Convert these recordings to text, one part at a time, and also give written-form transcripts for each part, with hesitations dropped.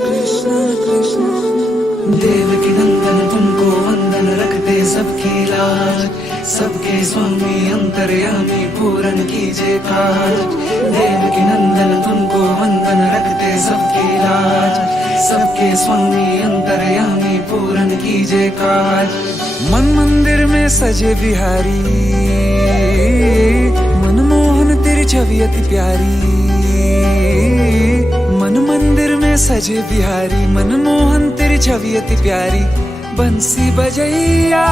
कृष्ण कृष्ण। देवकी नंदन तुमको वंदन, रखते सबकी लाज, सबके स्वामी अंतर्यामी पूरन कीजिए काज। देवकी नंदन तुमको वंदन, रखते सबकी लाज, सबके स्वामी अंतर्यामी पूरन कीजिए काज। मन मंदिर में सजे बिहारी, मनमोहन तेरी छवि अति प्यारी। मन मंदिर में सजे बिहारी, मनमोहन तेरी छवि अति प्यारी। बंसी बजैया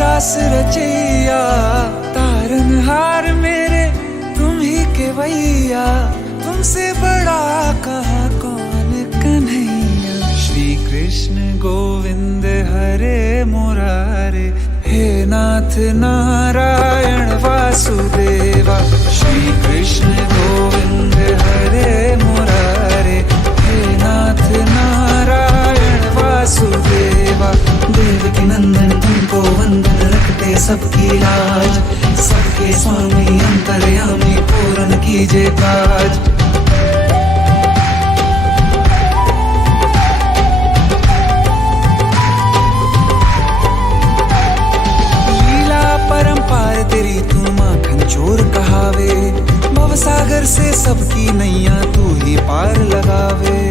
रास रचैया, तारनहार मेरे तुम ही केवैया। तुमसे बड़ा कहाँ कौन कन्हैया। श्री कृष्ण गोविंद हरे मुरारे, हे नाथ नारायण वासुदेवा। श्री कृष्ण गोविंद हरे मुरारे, हे नाथ नारायण वासुदेवा। देवकी नंदन तुमको वंदन, रखते सबकी लाज, सबके स्वामी अंतर्यामी पूरन कीजिए काज। परंपार तेरी तू माखन चोर कहावे, भवसागर से सबकी नैया तू ही पार लगावे।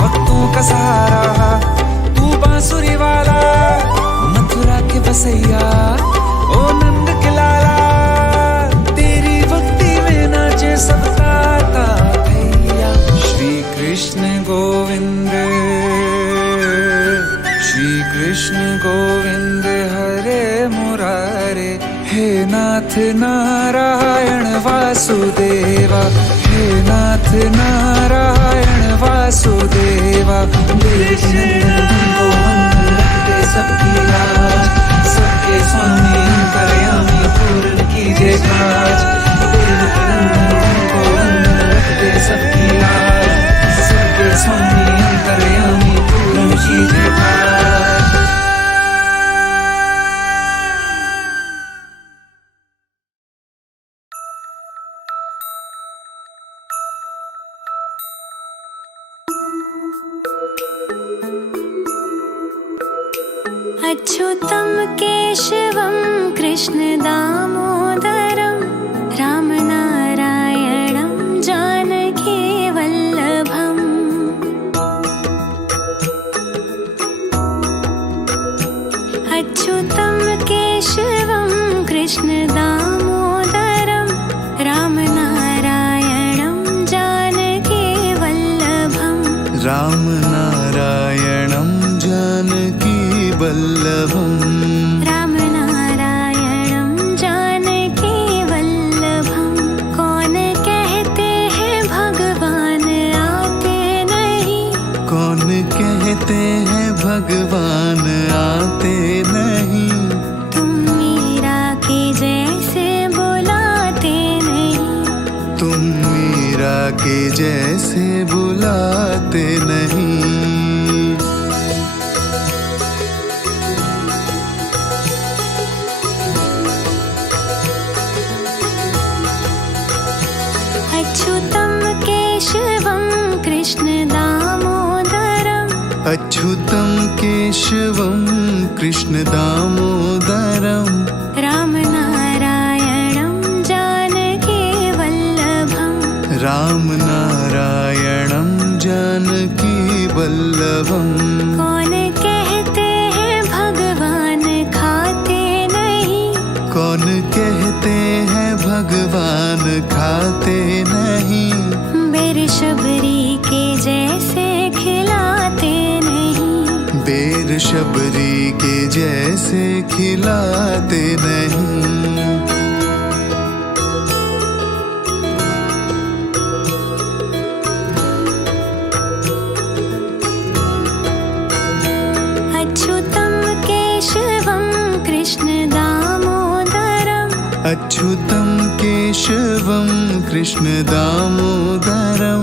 भक्तों का सहारा तू बांसुरी वाला, मथुरा के बसैया ओ नंद के लाला। तेरी भक्ति में नाचे सब ताता भैया। श्री कृष्ण गोविंद, श्री कृष्ण गोविंद हरे मुरारे, हे नाथ नारायण वासुदेवा। हे नाथ नारायण वासुदेवा। देवकी नंदन तुमको वंदन, रखते सबकी लाज, सबके स्वामी अंतर्यामी पूरन कीजिए काज। देवकी नंदन तुमको वंदन, रखते सबकी लाज, सबके स्वामी अंतर्यामी पूरन कीजिए काज। अच्युतं केशवं कृष्ण दामोदरं, रामनारायणं जानकी वल्लभम्। अच्युतं केशवं कृष्ण दामोदरं, रामनारायणं जानकी वल्लभम्। रामनारायणं जानकी वल्लभम्। रामनारायणं जानकी वल्लभम्। कौन कहते हैं भगवान आते नहीं, कौन कहते हैं भगवान आते नहीं। तुम मीरा के जैसे बुलाते नहीं, तुम मीरा के जैसे बुलाते नहीं। अच्युतं केशवं कृष्ण दामोदरं, अच्युतं केशवं कृष्ण दामोदरं, रामनारायणं जानकी वल्लभम्। रामनारायणं जानकी वल्लभम्। कौन कहते हैं भगवान खाते नहीं, कौन कहते हैं भगवान खाते नहीं। बेर शबरी के जैसे खिलाते नहीं, बेर शबरी के जैसे खिलाते नहीं। अच्युतं केशवं कृष्ण दामोदरं, अच्युतं केशवं कृष्ण दामोदरं,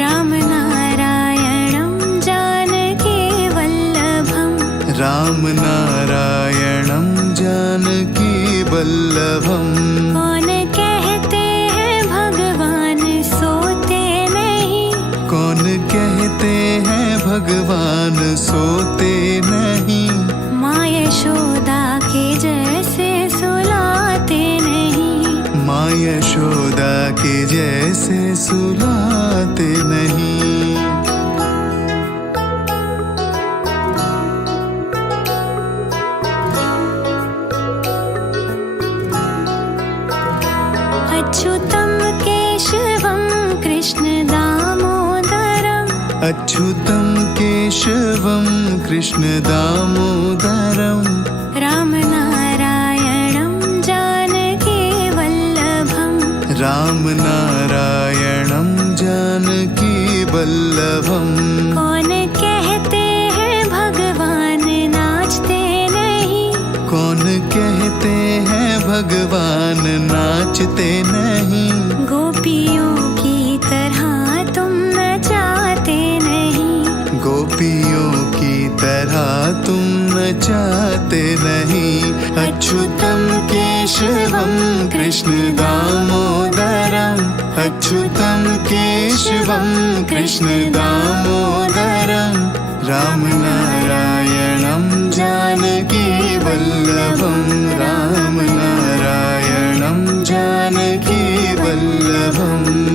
रामनारायणं जानकी वल्लभम्। रामनारायणं जानकी वल्लभम्। कौन कहते हैं भगवान सोते नहीं, भगवान सोते नहीं। माँ यशोदा के जैसे सुलाते नहीं। माँ यशोदा के जैसे सुलाते नहीं। अच्युतं केशवं कृष्ण दामोदरम्। अच्युतं केशवं कृष्ण दामोदरम्। रामनारायणं जानकी वल्लभम्। रामनारायणं जानकी वल्लभम्। कौन कहते हैं भगवान नाचते नहीं। कौन कहते हैं भगवान नाचते नहीं। गोपियों की तरह तुम नचाते नहीं। गोपियों की तरह तुम नचाते नहीं। अच्युतं केशवं कृष्ण दामोदरम्। अच्युतं केशवं कृष्ण दामोदरम्। रामनारायणं जानकी वल्लभम्। रामनारायणं जानकी वल्लभम्।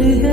हृदय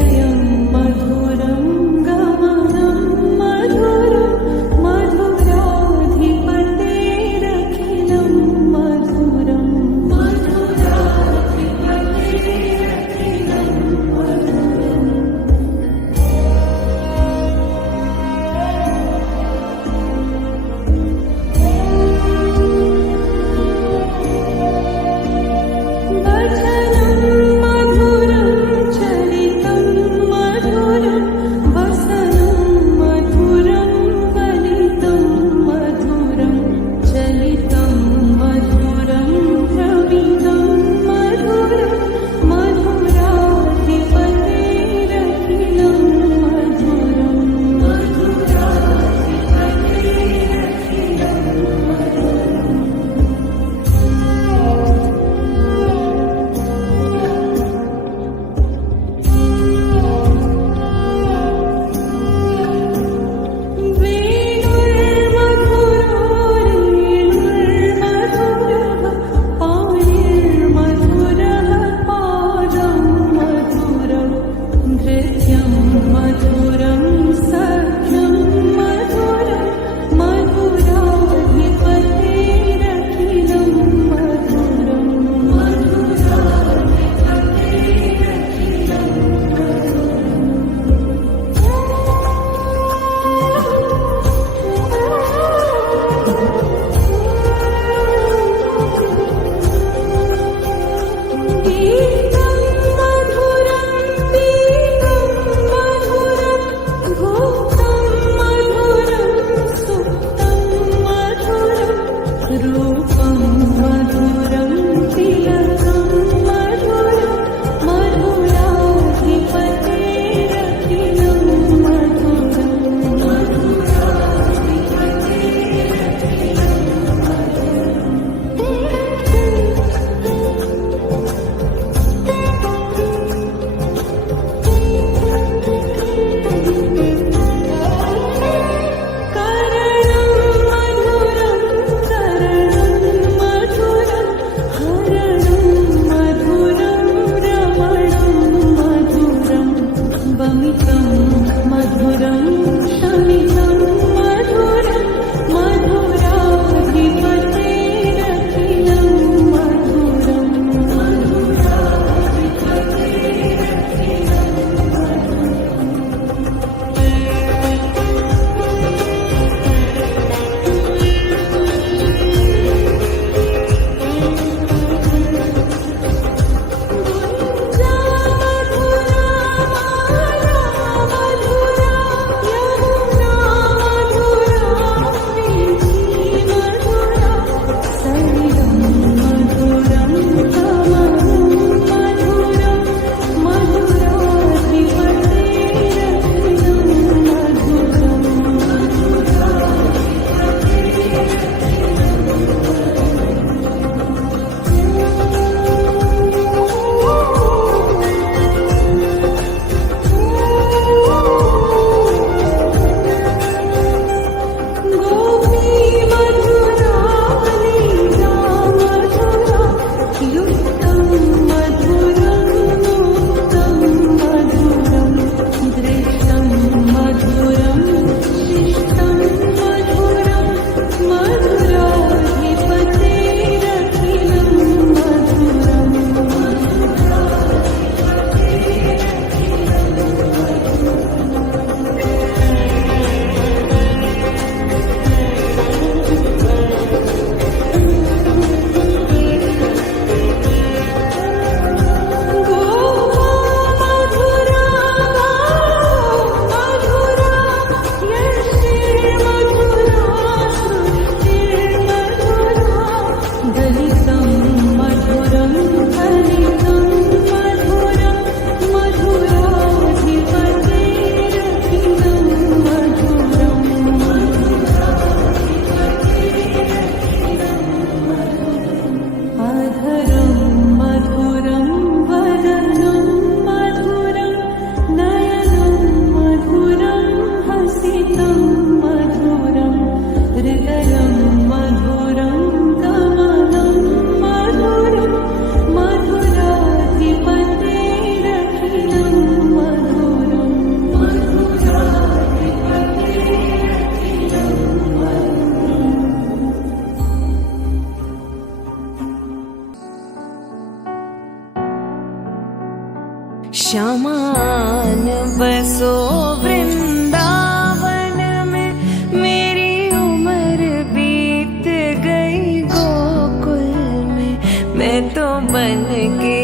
शामान बसो वृंदावन में, मेरी उम्र बीत गई गोकुल में। मैं तो बन के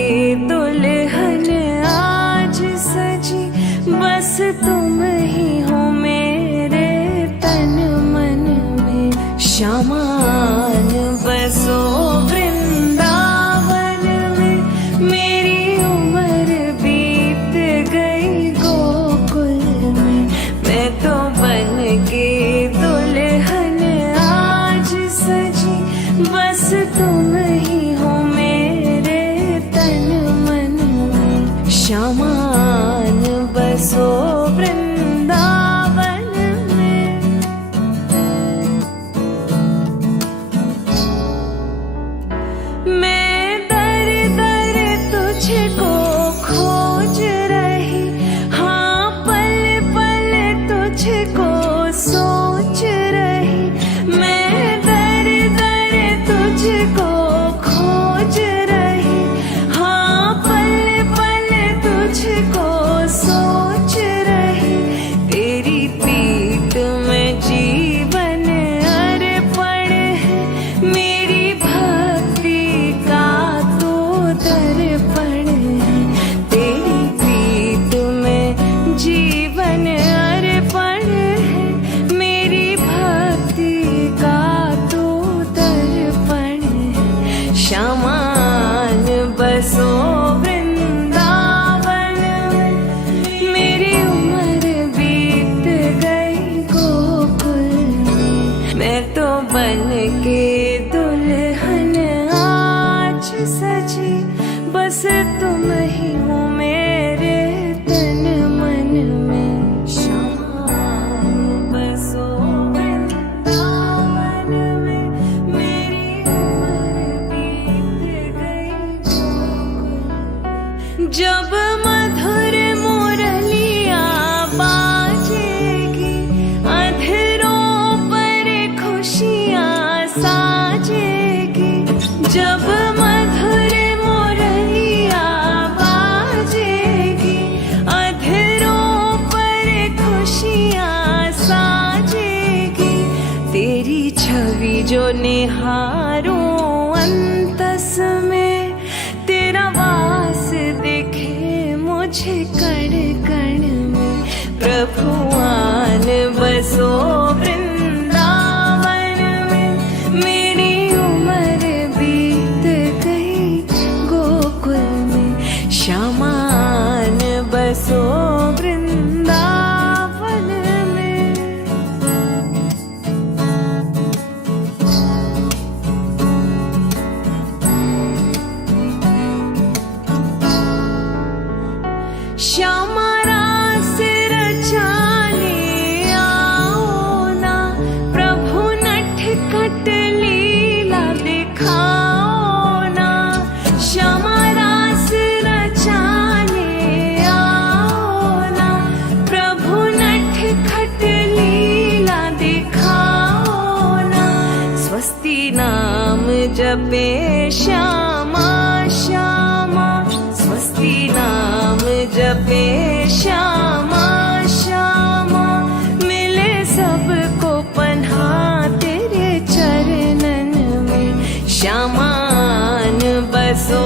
दुल्हन आज सजी, बस तुम ही हो मेरे तन मन में। शामान बसो वृंदावन में, मेरी उम्र बीत गई गोकुल में। मैं तो बन के दुल्हन आज सजी, बस तुम ही हो मेरे तन मन में। शामान बसो वृंदावन में। मैं दर दर तुझको खोज रही, हाँ पल पल तुझको सोच रही। मैं दर दर तुझको खोज रही, हाँ पल पल तुझको सोच रही। तेरी पीठ में जीवन अर्पण है, मेरी भक्ति का तो दर्पण है। तेरी पीठ में जीवन अर्पण है, मेरी भक्ति का तो दर्पण है। शामान बसो वृंदावन में, मेरी उम्र बीत गई गोकुल में। मैं तो बन के दुल्हन आज सजी, बस तुम ही हो मेरे तन मन में। शामान बसो वृंदावन में, मेरी उम्र बीत गई गोकुल में। जब मधुर मुरलिया बाजेगी, अधरों पर खुशियाँ साजेगी। जब मधुर मुरलिया बाजेगी, अधरों पर खुशियाँ साजेगी। तेरी छवि जो निहारूं अंतस में, तेरा वास दिखे मुझे कण कण में। प्रभु आन बसो वृंदावन में, मेरी उम्र बीत गई गोकुल में। शामान बसो वृंदावन में। श्यामा रास रचाने आओ ना, प्रभु नटखट लीला दिखाओ ना। श्यामा रास रचाने आओ ना, प्रभु नटखट लीला दिखाओ ना। स्वस्ति नाम जपे श्यामा श्यामा, स्वस्ति नाम जपे श्यामा श्यामा। मिले सबको पन्हा तेरे चरणन में। शामान बसो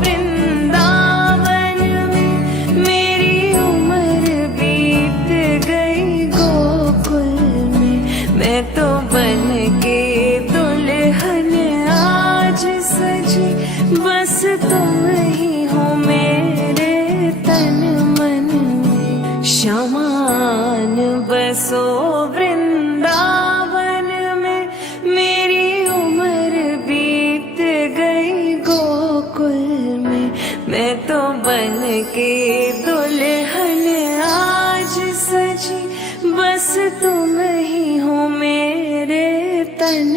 वृंदावन में, मेरी उम्र बीत गई गोकुल में। मैं तो बन के दुल्हन आज सजी, बस तुम ही हो मेरे तन मन में। शामान बसो वृंदावन में, मेरी उम्र बीत गई गोकुल में। मैं तो बन के दुल्हन आज सजी, बस तुम ही हो मेरे तन